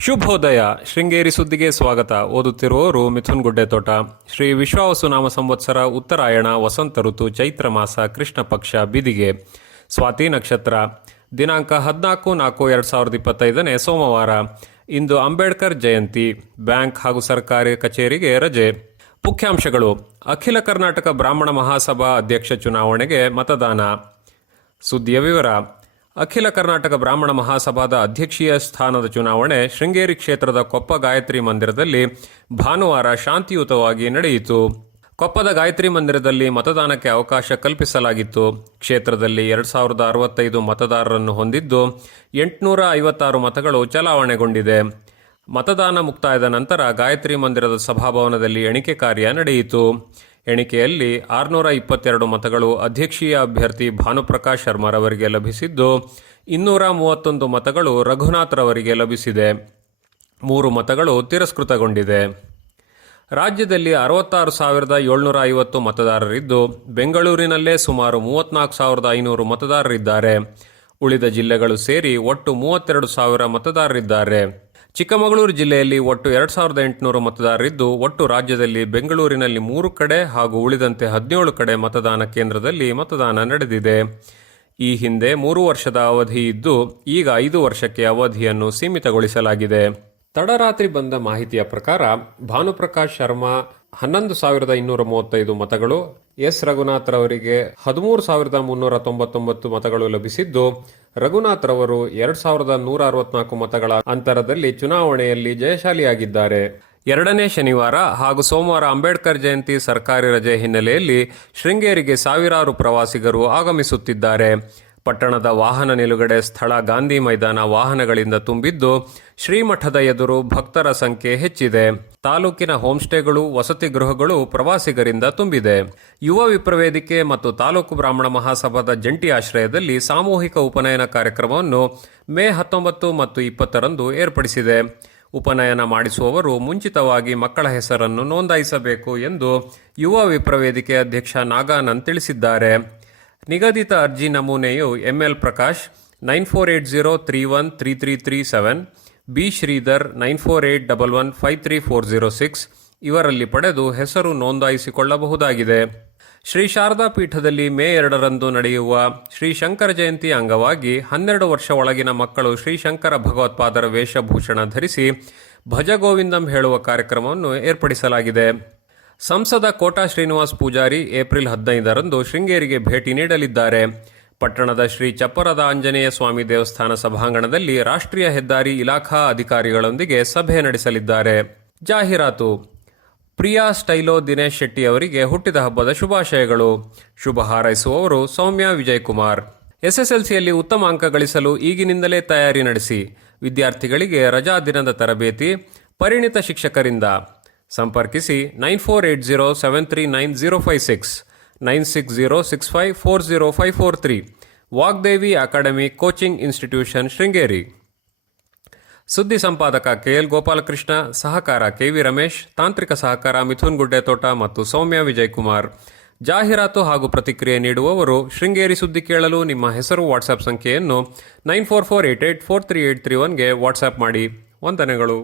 ಶುಭೋದಯ. ಶೃಂಗೇರಿ ಸುದ್ದಿಗೆ ಸ್ವಾಗತ. ಓದುತ್ತಿರುವವರು ಮಿಥುನ್ ಗುಡ್ಡೆತೋಟ. ಶ್ರೀ ವಿಶ್ವಾವಸುನಾಮ ಸಂವತ್ಸರ ಉತ್ತರಾಯಣ ವಸಂತ ಋತು ಚೈತ್ರ ಮಾಸ ಕೃಷ್ಣ ಪಕ್ಷ ಬಿದಿಗೆ ಸ್ವಾತಿ ನಕ್ಷತ್ರ. ದಿನಾಂಕ 14/4/2025 ಸೋಮವಾರ. ಇಂದು ಅಂಬೇಡ್ಕರ್ ಜಯಂತಿ. ಬ್ಯಾಂಕ್ ಹಾಗೂ ಸರ್ಕಾರಿ ಕಚೇರಿಗೆ ರಜೆ. ಮುಖ್ಯಾಂಶಗಳು: ಅಖಿಲ ಕರ್ನಾಟಕ ಬ್ರಾಹ್ಮಣ ಮಹಾಸಭಾ ಅಧ್ಯಕ್ಷ ಚುನಾವಣೆಗೆ ಮತದಾನ. ಸುದ್ದಿಯ ವಿವರ: ಅಖಿಲ ಕರ್ನಾಟಕ ಬ್ರಾಹ್ಮಣ ಮಹಾಸಭಾದ ಅಧ್ಯಕ್ಷೀಯ ಸ್ಥಾನದ ಚುನಾವಣೆ ಶೃಂಗೇರಿ ಕ್ಷೇತ್ರದ ಕೊಪ್ಪ ಗಾಯತ್ರಿ ಮಂದಿರದಲ್ಲಿ ಭಾನುವಾರ ಶಾಂತಿಯುತವಾಗಿ ನಡೆಯಿತು. ಕೊಪ್ಪದ ಗಾಯತ್ರಿ ಮಂದಿರದಲ್ಲಿ ಮತದಾನಕ್ಕೆ ಅವಕಾಶ ಕಲ್ಪಿಸಲಾಗಿತ್ತು. ಕ್ಷೇತ್ರದಲ್ಲಿ 2065 ಮತದಾರರನ್ನು ಹೊಂದಿದ್ದು 856 ಮತಗಳು ಚಲಾವಣೆಗೊಂಡಿದೆ. ಮತದಾನ ಮುಕ್ತಾಯದ ನಂತರ ಗಾಯತ್ರಿ ಮಂದಿರದ ಸಭಾಭವನದಲ್ಲಿ ಎಣಿಕೆ ಕಾರ್ಯ ನಡೆಯಿತು. ಎಣಿಕೆಯಲ್ಲಿ 622 ಮತಗಳು ಅಧ್ಯಕ್ಷೀಯ ಅಭ್ಯರ್ಥಿ ಭಾನುಪ್ರಕಾಶ್ ಶರ್ಮರವರಿಗೆ ಲಭಿಸಿದ್ದು 231 ಮತಗಳು ರಘುನಾಥ್ರವರಿಗೆ ಲಭಿಸಿದೆ. 3 ಮತಗಳು ತಿರಸ್ಕೃತಗೊಂಡಿದೆ. ರಾಜ್ಯದಲ್ಲಿ 66,750 ಮತದಾರರಿದ್ದು ಬೆಂಗಳೂರಿನಲ್ಲೇ ಸುಮಾರು 34,500 ಮತದಾರರಿದ್ದಾರೆ. ಉಳಿದ ಜಿಲ್ಲೆಗಳು ಸೇರಿ ಒಟ್ಟು 32,000 ಮತದಾರರಿದ್ದಾರೆ. ಚಿಕ್ಕಮಗಳೂರು ಜಿಲ್ಲೆಯಲ್ಲಿ ಒಟ್ಟು 2,800 ಮತದಾರರಿದ್ದು ಒಟ್ಟು ರಾಜ್ಯದಲ್ಲಿ ಬೆಂಗಳೂರಿನಲ್ಲಿ 3 ಕಡೆ ಹಾಗೂ ಉಳಿದಂತೆ 17 ಕಡೆ ಮತದಾನ ಕೇಂದ್ರದಲ್ಲಿ ಮತದಾನ ನಡೆದಿದೆ. ಈ ಹಿಂದೆ 3 ವರ್ಷದ ಅವಧಿ ಇದ್ದು ಈಗ 5 ವರ್ಷಕ್ಕೆ ಅವಧಿಯನ್ನು ಸೀಮಿತಗೊಳಿಸಲಾಗಿದೆ. ತಡರಾತ್ರಿ ಬಂದ ಮಾಹಿತಿಯ ಪ್ರಕಾರ ಭಾನುಪ್ರಕಾಶ್ ಶರ್ಮಾ 11,235 ಮತಗಳು, ಎಸ್ ರಘುನಾಥ್ರವರಿಗೆ 13,399 ಮತಗಳು ಲಭಿಸಿದ್ದು ರಘುನಾಥ್ರವರು 2,164 ಮತಗಳ ಅಂತರದಲ್ಲಿ ಚುನಾವಣೆಯಲ್ಲಿ ಜಯಶಾಲಿಯಾಗಿದ್ದಾರೆ. ಎರಡನೇ ಶನಿವಾರ ಹಾಗೂ ಸೋಮವಾರ ಅಂಬೇಡ್ಕರ್ ಜಯಂತಿ ಸರ್ಕಾರಿ ರಜೆ ಹಿನ್ನೆಲೆಯಲ್ಲಿ ಶೃಂಗೇರಿಗೆ ಸಾವಿರಾರು ಪ್ರವಾಸಿಗರು ಆಗಮಿಸುತ್ತಿದ್ದಾರೆ. ಪಟ್ಟಣದ ವಾಹನ ನಿಲುಗಡೆ ಸ್ಥಳ ಗಾಂಧಿ ಮೈದಾನ ವಾಹನಗಳಿಂದ ತುಂಬಿದ್ದು ಶ್ರೀಮಠದ ಎದುರು ಭಕ್ತರ ಸಂಖ್ಯೆ ಹೆಚ್ಚಿದೆ. ತಾಲೂಕಿನ ಹೋಂಸ್ಟೇಗಳು, ವಸತಿ ಗೃಹಗಳು ಪ್ರವಾಸಿಗರಿಂದ ತುಂಬಿದೆ. ಯುವ ವಿಪ್ರವೇದಿಕೆ ಮತ್ತು ತಾಲೂಕು ಬ್ರಾಹ್ಮಣ ಮಹಾಸಭಾದ ಜಂಟಿ ಆಶ್ರಯದಲ್ಲಿ ಸಾಮೂಹಿಕ ಉಪನಯನ ಕಾರ್ಯಕ್ರಮವನ್ನು ಮೇ 19 ಮತ್ತು 20ರಂದು ಏರ್ಪಡಿಸಿದೆ. ಉಪನಯನ ಮಾಡಿಸುವವರು ಮುಂಚಿತವಾಗಿ ಮಕ್ಕಳ ಹೆಸರನ್ನು ನೋಂದಾಯಿಸಬೇಕು ಎಂದು ಯುವ ವಿಪ್ರವೇದಿಕೆ ಅಧ್ಯಕ್ಷ ನಾಗಾನಂದ್ ತಿಳಿಸಿದ್ದಾರೆ. ನಿಗದಿತ ಅರ್ಜಿ ನಮೂನೆಯು ಎಂಎಲ್ ಪ್ರಕಾಶ್ 9480313337, ಬಿ ಶ್ರೀಧರ್ 9481153406 ಇವರಲ್ಲಿ ಪಡೆದು ಹೆಸರು ನೋಂದಾಯಿಸಿಕೊಳ್ಳಬಹುದಾಗಿದೆ. ಶ್ರೀ ಶಾರದಾ ಪೀಠದಲ್ಲಿ ಮೇ 2ರಂದು ನಡೆಯುವ ಶ್ರೀ ಶಂಕರ ಜಯಂತಿ ಅಂಗವಾಗಿ 12 ವರ್ಷ ಒಳಗಿನ ಮಕ್ಕಳು ಶ್ರೀಶಂಕರ ಭಗವತ್ಪಾದರ ವೇಷಭೂಷಣ ಧರಿಸಿ ಭಜಗೋವಿಂದಂ ಹೇಳುವ ಕಾರ್ಯಕ್ರಮವನ್ನು ಏರ್ಪಡಿಸಲಾಗಿದೆ. ಸಂಸದ ಕೋಟಾ ಶ್ರೀನಿವಾಸ್ ಪೂಜಾರಿ ಏಪ್ರಿಲ್ 15ರಂದು ಶೃಂಗೇರಿಗೆ ಭೇಟಿ ನೀಡಲಿದ್ದಾರೆ. ಪಟ್ಟಣದ ಶ್ರೀ ಚಪ್ಪರದ ಆಂಜನೇಯ ಸ್ವಾಮಿ ದೇವಸ್ಥಾನ ಸಭಾಂಗಣದಲ್ಲಿ ರಾಷ್ಟ್ರೀಯ ಹೆದ್ದಾರಿ ಇಲಾಖಾ ಅಧಿಕಾರಿಗಳೊಂದಿಗೆ ಸಭೆ ನಡೆಸಲಿದ್ದಾರೆ. ಜಾಹೀರಾತು: ಪ್ರಿಯಾ ಸ್ಟೈಲೋ ದಿನೇಶ್ ಶೆಟ್ಟಿ ಅವರಿಗೆ ಹುಟ್ಟಿದ ಹಬ್ಬದ ಶುಭಾಶಯಗಳು. ಶುಭ ಹಾರೈಸುವವರು ಸೌಮ್ಯ ವಿಜಯಕುಮಾರ್. ಎಸ್ಎಸ್ಎಲ್ಸಿಯಲ್ಲಿ ಉತ್ತಮ ಅಂಕ ಗಳಿಸಲು ಈಗಿನಿಂದಲೇ ತಯಾರಿ ನಡೆಸಿ. ವಿದ್ಯಾರ್ಥಿಗಳಿಗೆ ರಜಾ ದಿನದ ತರಬೇತಿ ಪರಿಣಿತ ಶಿಕ್ಷಕರಿಂದ. ಸಂಪರ್ಕಿಸಿ 9480739056, 9606540543. Vagdevi academy coaching institution Sringeri. ಸುದ್ದಿ ಸಂಪಾದಕ ಕೆಎಲ್ ಗೋಪಾಲಕೃಷ್ಣ, ಸಹಕಾರ ಕೆವಿ ರಮೇಶ್, ತಾಂತ್ರಿಕ ಸಹಕಾರ ಮಿಥುನ್ ಗುಡ್ಡೆತೋಟ ಮತ್ತು ಸೌಮ್ಯ ವಿಜಯಕುಮಾರ್. ಜಾಹೀರಾತು ಹಾಗೂ ಪ್ರತಿಕ್ರಿಯೆ ನೀಡುವವರು ಶೃಂಗೇರಿ ಸುದ್ದಿ ಕೇಳಲು ನಿಮ್ಮ ಹೆಸರು ವಾಟ್ಸ್ಆಪ್ ಸಂಖ್ಯೆಯನ್ನು 9448843831ಗೆ ವಾಟ್ಸ್ಆಪ್ ಮಾಡಿ. ವಂದನೆಗಳು.